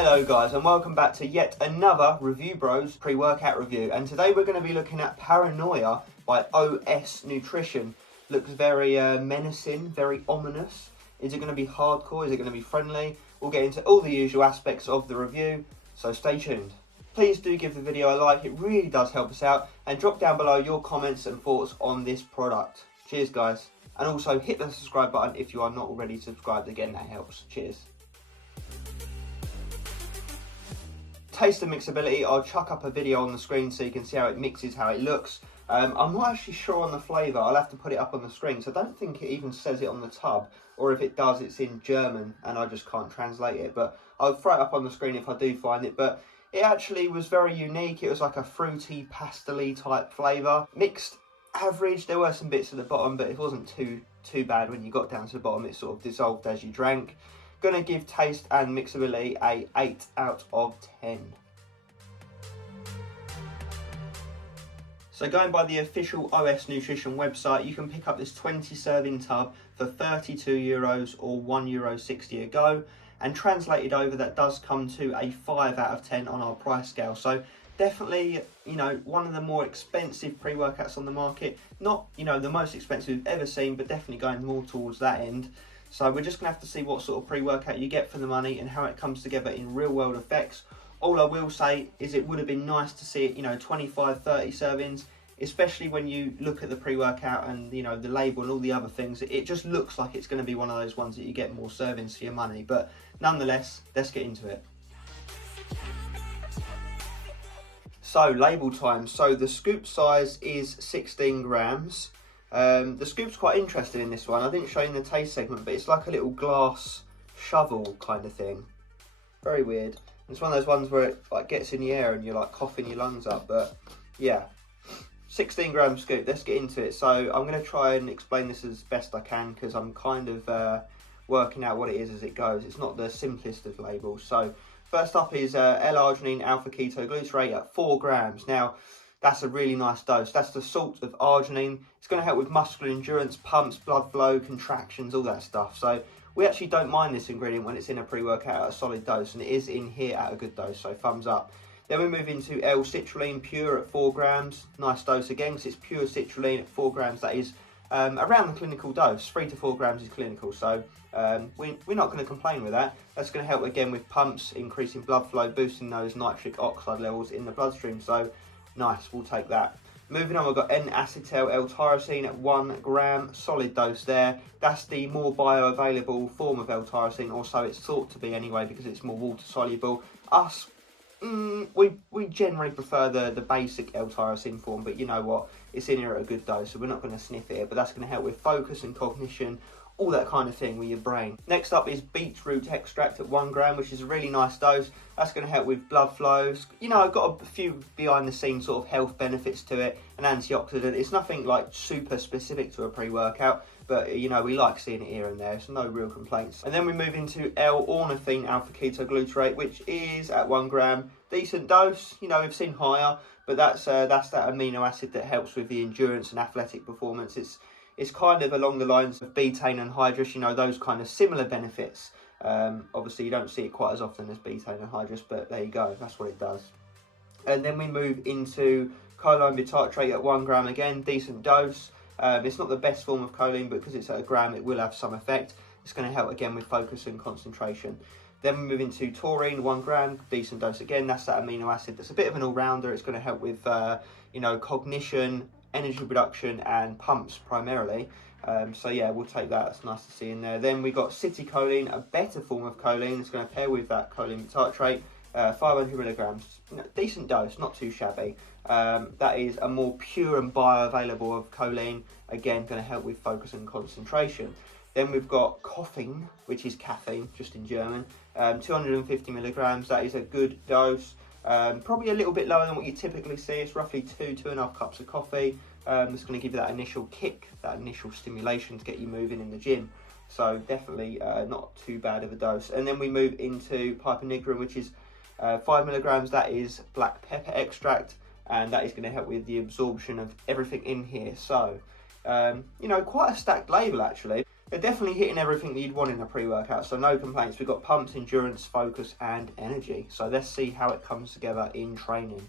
Hello guys, and welcome back to yet another Review Bros pre-workout review, and today we're going to be looking at Paranoia by OS Nutrition. Looks very menacing, very ominous. Is it going to be hardcore? Is it going to be friendly? We'll get into all the usual aspects of the review, so stay tuned. Please do give the video a like, it really does help us out, and drop down below your comments and thoughts on this product. Cheers guys, and also hit the subscribe button if you are not already subscribed, again that helps. Cheers. Taste and mixability, I'll chuck up a video on the screen so you can see how it mixes, how it looks. I'm not actually sure on the flavour, I'll have to put it up on the screen, so I don't think it even says it on the tub, or if it does it's in German and I just can't translate it, but I'll throw it up on the screen if I do find it. But it actually was very unique. It was like a fruity, pastel-y type flavour. Mixed average, there were some bits at the bottom, but it wasn't too bad when you got down to the bottom. It sort of dissolved as you drank. Gonna give taste and mixability a 8 out of 10. So going by the official OS Nutrition website, you can pick up this 20 serving tub for €32 or €1.60 a go, and translated over that does come to a 5 out of 10 on our price scale. So definitely, you know, one of the more expensive pre-workouts on the market. Not, you know, the most expensive we've ever seen, but definitely going more towards that end. So we're just going to have to see what sort of pre-workout you get for the money and how it comes together in real world effects. All I will say is it would have been nice to see it, you know, 25, 30 servings, especially when you look at the pre-workout and, you know, the label and all the other things. It just looks like it's going to be one of those ones that you get more servings for your money. But nonetheless, let's get into it. So label time. So the scoop size is 16 grams. The scoop's quite interesting in this one. I didn't show you in the taste segment, but it's like a little glass shovel kind of thing. Very weird. It's one of those ones where it like gets in the air and you're like coughing your lungs up. But yeah, 16 gram scoop. Let's get into it. So I'm going to try and explain this as best I can because I'm kind of working out what it is as it goes. It's not the simplest of labels. So first up is L-arginine alpha ketoglutarate at 4 grams. Now, that's a really nice dose. That's the salt of arginine. It's going to help with muscular endurance, pumps, blood flow, contractions, all that stuff. So we actually don't mind this ingredient when it's in a pre-workout at a solid dose, and it is in here at a good dose, so thumbs up. Then we move into L-citrulline pure at 4 grams. Nice dose again, because it's pure citrulline at 4 grams. That is around the clinical dose. 3 to 4 grams is clinical, so we're not going to complain with that. That's going to help again with pumps, increasing blood flow, boosting those nitric oxide levels in the bloodstream. So nice, we'll take that. Moving on, we've got N-acetyl L-tyrosine at 1 gram, solid dose there. That's the more bioavailable form of L-tyrosine, or so it's thought to be anyway, because it's more water soluble. We generally prefer the basic L-tyrosine form, but you know what, it's in here at a good dose, so we're not going to sniff it, but that's going to help with focus and cognition, all that kind of thing with your brain. Next up is beetroot extract at 1 gram, which is a really nice dose. That's going to help with blood flows. You know, I've got a few behind the scenes sort of health benefits to it, an antioxidant. It's nothing like super specific to a pre-workout, but you know, we like seeing it here and there, so no real complaints. And then we move into L-ornithine alpha ketoglutarate, which is at 1 gram. Decent dose, you know, we've seen higher, but that's that amino acid that helps with the endurance and athletic performance. It's kind of along the lines of betaine and hydrous, you know, those kind of similar benefits. Obviously, you don't see it quite as often as betaine and hydrous, but there you go, that's what it does. And then we move into choline bitartrate at 1 gram again, decent dose. It's not the best form of choline, but because it's at 1 gram, it will have some effect. It's going to help again with focus and concentration. Then we move into taurine, 1 gram, decent dose again. That's that amino acid that's a bit of an all-rounder. It's going to help with, you know, cognition, energy production, and pumps primarily. So yeah, we'll take that. That's nice to see in there. Then we got citicoline, a better form of choline. It's going to pair with that choline bitartrate, 500 milligrams. You know, decent dose, not too shabby. That is a more pure and bioavailable of choline. Again, going to help with focus and concentration. Then we've got caffeine, which is caffeine, just in German. 250 milligrams. That is a good dose. Probably a little bit lower than what you typically see. It's roughly 2.5 cups of coffee. It's going to give you that initial kick, that initial stimulation to get you moving in the gym. So definitely not too bad of a dose. And then we move into piperigrin, which is 5 milligrams. That is black pepper extract, and that is going to help with the absorption of everything in here. So, you know, quite a stacked label actually. They're definitely hitting everything that you'd want in a pre-workout, so no complaints. We've got pumps, endurance, focus and energy. So let's see how it comes together in training.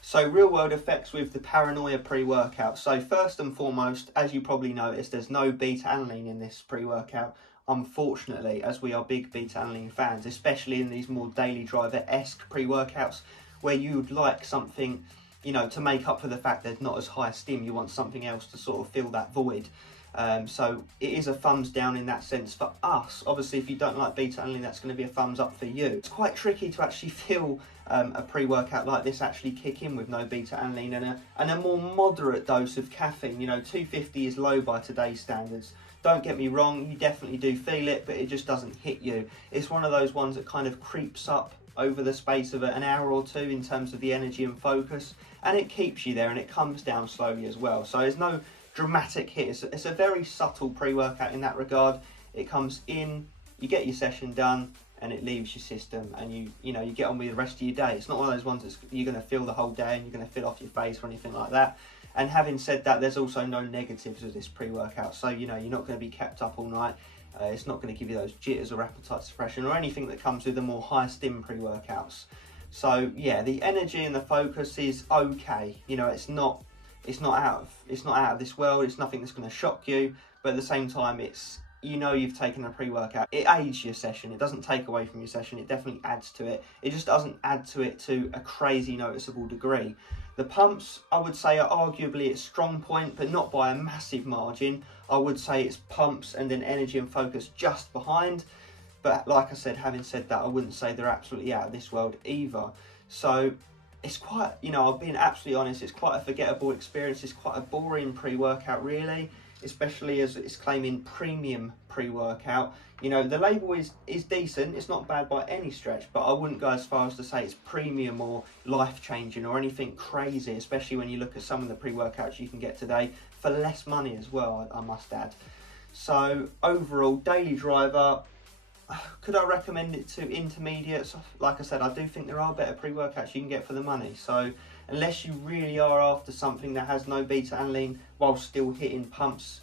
So real world effects with the Paranoia pre-workout. So first and foremost, as you probably noticed, there's no beta-alanine in this pre-workout, unfortunately, as we are big beta-alanine fans, especially in these more daily driver-esque pre-workouts where you'd like something, you know, to make up for the fact there's not as high a stim. You want something else to sort of fill that void. So it is a thumbs down in that sense for us. Obviously, if you don't like beta-alanine, that's going to be a thumbs up for you. It's quite tricky to actually feel a pre-workout like this actually kick in with no beta-alanine and a more moderate dose of caffeine. You know, 250 is low by today's standards. Don't get me wrong, you definitely do feel it, but it just doesn't hit you. It's one of those ones that kind of creeps up over the space of an hour or two in terms of the energy and focus, and it keeps you there and it comes down slowly as well. So there's no dramatic hit. It's a very subtle pre-workout in that regard. It comes in, you get your session done, and it leaves your system, and you know you get on with the rest of your day. It's not one of those ones that you're going to feel the whole day and you're going to feel off your face or anything like that. And having said that, there's also no negatives of this pre-workout. So you know you're not going to be kept up all night. It's not going to give you those jitters or appetite suppression or anything that comes with the more high stim pre-workouts. So yeah, the energy and the focus is okay. You know, it's not out of this world. It's nothing that's going to shock you, but at the same time, it's, you know, you've taken a pre-workout. It aids your session. It doesn't take away from your session. It definitely adds to it. It just doesn't add to it to a crazy noticeable degree. The pumps, I would say, are arguably its strong point, but not by a massive margin. I would say it's pumps and then energy and focus just behind. But like I said, having said that, I wouldn't say they're absolutely out of this world either. So it's quite, you know, I'll be absolutely honest, it's quite a forgettable experience. It's quite a boring pre-workout, really, especially as it's claiming premium pre-workout. You know, the label is decent. It's not bad by any stretch, but I wouldn't go as far as to say it's premium or life-changing or anything crazy, especially when you look at some of the pre-workouts you can get today for less money as well, I must add. So overall, daily driver, could I recommend it to intermediates? Like I said, I do think there are better pre-workouts you can get for the money. So unless you really are after something that has no beta-alanine while still hitting pumps,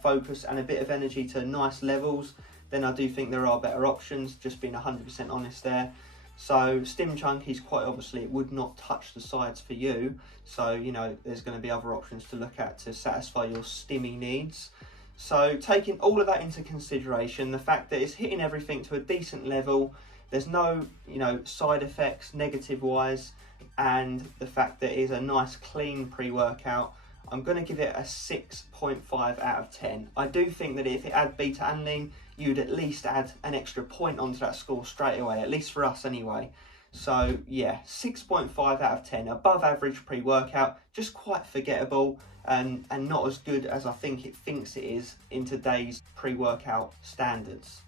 focus and a bit of energy to nice levels, then I do think there are better options, just being 100% honest there. So Stim Chunkies, quite obviously, it would not touch the sides for you. So, you know, there's going to be other options to look at to satisfy your stimmy needs. So taking all of that into consideration, the fact that it's hitting everything to a decent level, there's no, you know, side effects negative wise, and the fact that it is a nice clean pre-workout, I'm going to give it a 6.5 out of 10. I do think that if it had beta-alanine, you'd at least add an extra point onto that score straight away, at least for us anyway. So yeah, 6.5 out of 10, above average pre-workout, just quite forgettable and not as good as I think it thinks it is in today's pre-workout standards.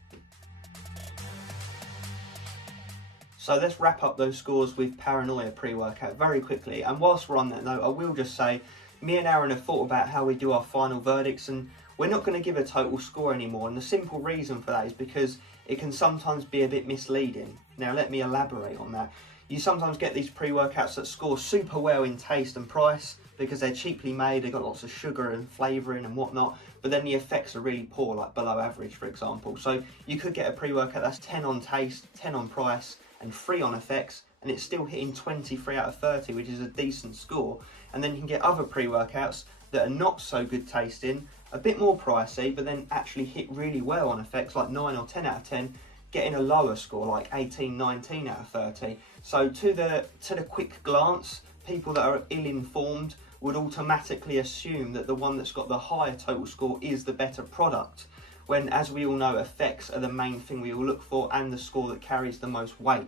So let's wrap up those scores with Paranoia pre-workout very quickly. And whilst we're on that note, I will just say, me and Aaron have thought about how we do our final verdicts, and we're not going to give a total score anymore. And the simple reason for that is because it can sometimes be a bit misleading. Now, let me elaborate on that. You sometimes get these pre-workouts that score super well in taste and price because they're cheaply made, they've got lots of sugar and flavouring and whatnot, but then the effects are really poor, like below average, for example. So you could get a pre-workout that's 10 on taste, 10 on price, and 3 on effects, and it's still hitting 23 out of 30, which is a decent score. And then you can get other pre-workouts that are not so good tasting, a bit more pricey, but then actually hit really well on effects, like 9 or 10 out of 10, getting a lower score, like 18, 19 out of 30. So to the quick glance, people that are ill-informed would automatically assume that the one that's got the higher total score is the better product, when, as we all know, effects are the main thing we all look for and the score that carries the most weight.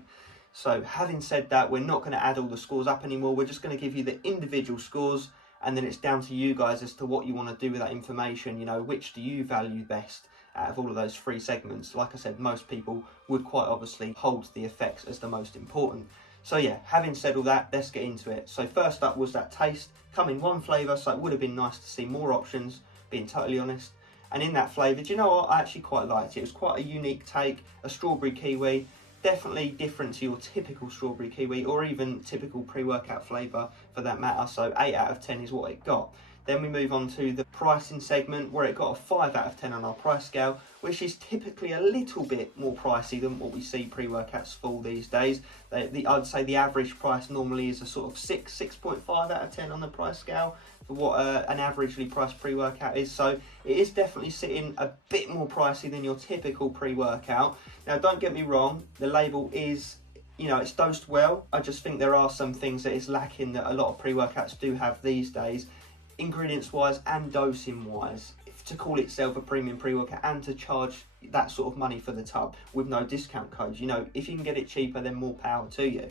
So having said that, we're not going to add all the scores up anymore. We're just going to give you the individual scores, and then it's down to you guys as to what you want to do with that information. You know, which do you value best out of all of those 3 segments? Like I said, most people would quite obviously hold the effects as the most important. So yeah, having said all that, let's get into it. So first up was that taste. Come in one flavour, so it would have been nice to see more options, being totally honest. And in that flavour, do you know what? I actually quite liked it. It was quite a unique take, a strawberry kiwi. Definitely different to your typical strawberry kiwi or even typical pre-workout flavour for that matter. So 8 out of 10 is what it got. Then we move on to the pricing segment, where it got a 5 out of 10 on our price scale, which is typically a little bit more pricey than what we see pre-workouts for these days. I'd say the average price normally is a sort of 6.5 out of 10 on the price scale for what an averagely priced pre-workout is. So it is definitely sitting a bit more pricey than your typical pre-workout. Now, don't get me wrong, the label is, you know, it's dosed well. I just think there are some things that is lacking that a lot of pre-workouts do have these days, ingredients wise and dosing wise, to call itself a premium pre-workout and to charge that sort of money for the tub with no discount codes. You know, if you can get it cheaper, then more power to you.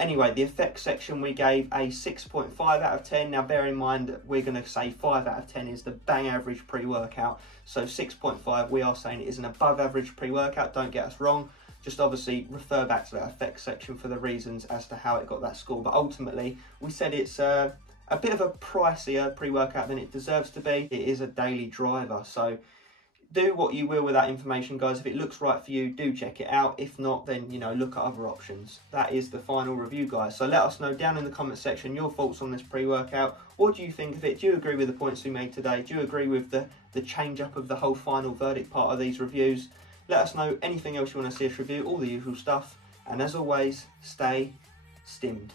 Anyway, the effects section, we gave a 6.5 out of 10. Now, bear in mind that we're going to say 5 out of 10 is the bang average pre-workout. So 6.5, we are saying it is an above average pre-workout. Don't get us wrong. Just obviously refer back to that effects section for the reasons as to how it got that score. But ultimately, we said it's a bit of a pricier pre-workout than it deserves to be. It is a daily driver. So do what you will with that information, guys. If it looks right for you, do check it out. If not, then, you know, look at other options. That is the final review, guys. So let us know down in the comment section your thoughts on this pre-workout. What do you think of it? Do you agree with the points we made today? Do you agree with the change up of the whole final verdict part of these reviews? Let us know anything else you want to see us review, all the usual stuff. And as always, stay stimmed.